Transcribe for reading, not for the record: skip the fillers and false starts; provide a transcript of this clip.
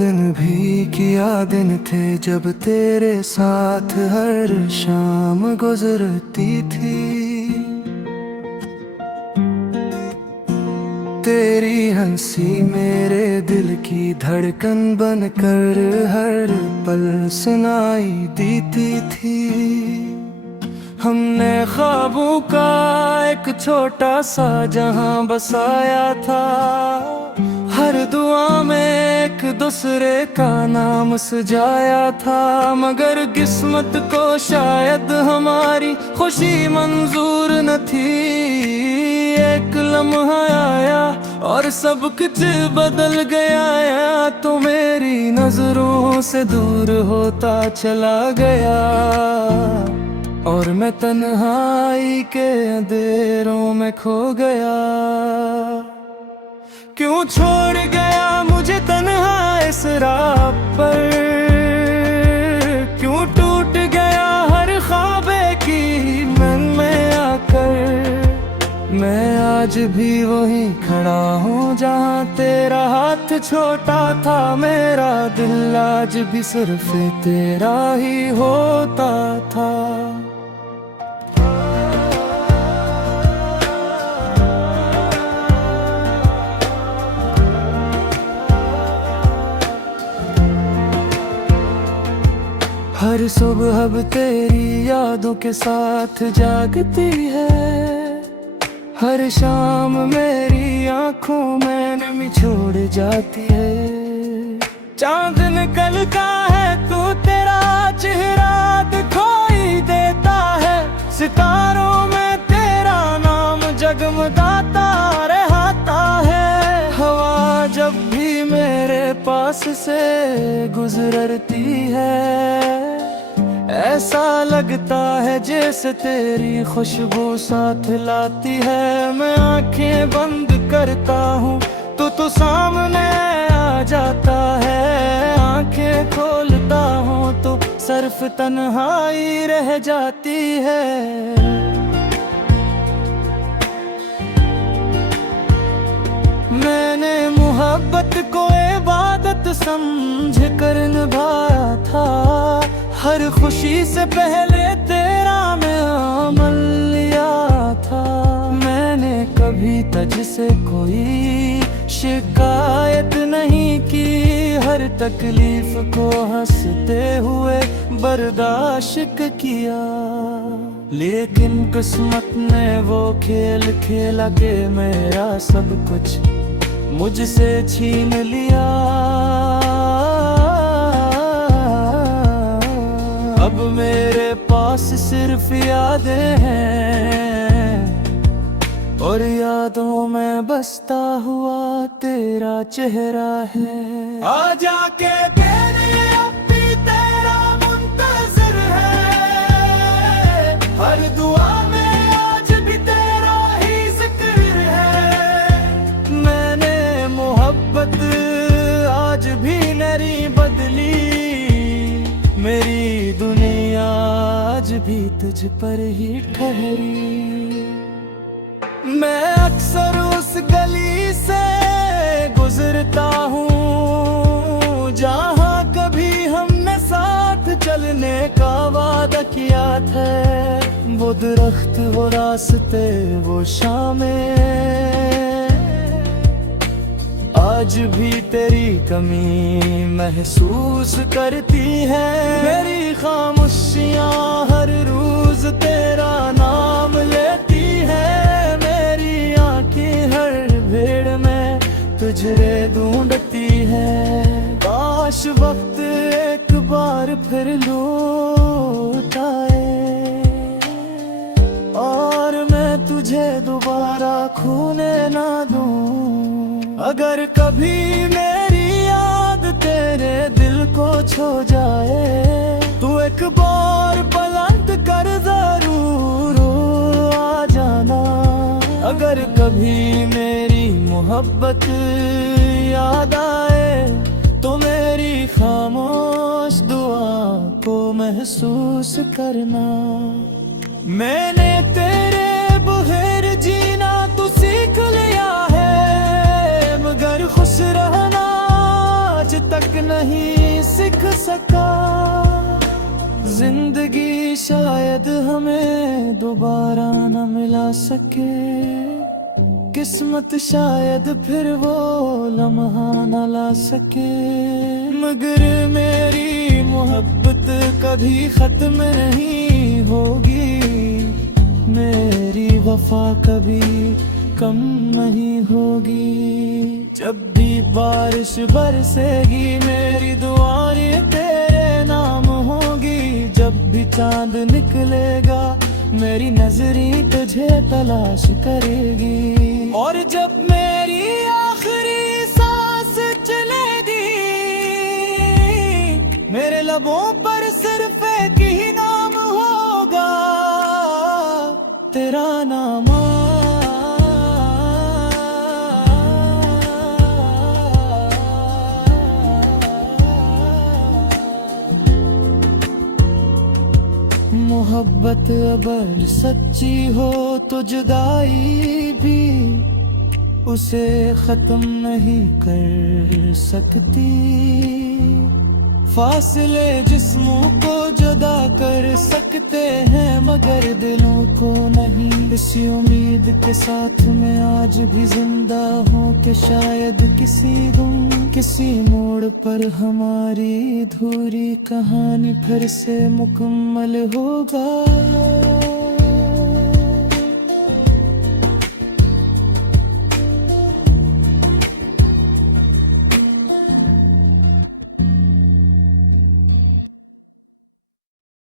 दिन भी किया दिन थे जब तेरे साथ हर शाम गुजरती थी। तेरी हंसी मेरे दिल की धड़कन बनकर हर पल सुनाई देती थी। हमने ख्वाबों का एक छोटा सा जहां बसाया था, हर दुआ में एक दूसरे का नाम सजाया था। मगर किस्मत को शायद हमारी खुशी मंजूर न थी। एक लम्हा आया और सब कुछ बदल गया, या तो मेरी नजरों से दूर होता चला गया और मैं तन्हाई के अंधेरों में खो गया। क्यों छोड़ गया मुझे तन्हा इस राह पर, क्यों टूट गया हर ख्वाबे की मन में आकर। मैं आज भी वहीं खड़ा हूँ जहाँ तेरा हाथ छोटा था। मेरा दिल आज भी सिर्फ तेरा ही होता था। हर सुबह अब तेरी यादों के साथ जागती है। हर शाम मेरी आंखों में नमी छोड़ जाती है। चांद निकलता है तो तेरा चेहरा दिखाई देता है। सितारों में तेरा नाम जगमगाता रहता है। हवा जब भी मेरे पास से गुजरती है, ऐसा लगता है जैसे तेरी खुशबू साथ लाती है। मैं आंखें बंद करता हूँ तो सामने आ जाता है। आंखें खोलता हूँ तो सिर्फ तन्हाई रह जाती है। मैंने मोहब्बत को इबादत समझ कर निभाया था। हर खुशी से पहले तेरा मैं अमल लिया था। मैंने कभी तुझसे कोई शिकायत नहीं की। हर तकलीफ को हंसते हुए बर्दाश्त किया। लेकिन किस्मत ने वो खेल खेला के मेरा सब कुछ मुझसे छीन लिया। अब मेरे पास सिर्फ यादें हैं और यादों में बसता हुआ तेरा चेहरा है। आजा के तेरे अब भी तेरा मुंतज़िर है। हर दुआ में आज भी तेरा ही जिक्र है। मैंने मोहब्बत आज भी नहीं बदली। मेरी दुनिया आज भी तुझ पर ही ठहरी। मैं अक्सर उस गली से गुजरता हूँ जहाँ कभी हमने साथ चलने का वादा किया था। वो दरख्त, वो रास्ते, वो शामें आज भी तेरी कमी महसूस करती है। मेरी खामोशियाँ हर रोज तेरा नाम लेती है। मेरी आँखें हर भीड़ में तुझे ढूंढती है। काश वक्त एक बार फिर लौट आए और मैं तुझे दोबारा खोने ना दूं। अगर कभी मेरी याद तेरे दिल को छू जाए तो एक बार पलट कर जरूर आ जाना। अगर कभी मेरी मोहब्बत याद आए तो मेरी खामोश दुआ को महसूस करना। मैंने तेरे बगैर जीना तो सीख लिया है, मगर खुश रहना आज तक नहीं नहीं सीख सका। जिंदगी शायद हमें दोबारा न मिला सके, किस्मत शायद फिर वो लम्हा न ला सके। मगर मेरी मोहब्बत कभी खत्म नहीं होगी, मेरी वफा कभी कम नहीं होगी। जब भी बारिश बरसेगी मेरी दुआएं तेरे नाम होगी। जब भी चांद निकलेगा मेरी नजरें तुझे तलाश करेगी। और जब मेरी आखिरी सांस चलेगी मेरे लबों पर सिर्फ एक ही नाम होगा, तेरा नाम। मोहब्बत अगर सच्ची हो तो जुदाई भी उसे खत्म नहीं कर सकती। फासले जिस्मों को जुदा कर सकते हैं मगर दिलों को नहीं। इसी उम्मीद के साथ मैं आज भी जिंदा हूँ कि शायद किसी दिन किसी मोड़ पर हमारी अधूरी कहानी फिर से मुकम्मल होगा।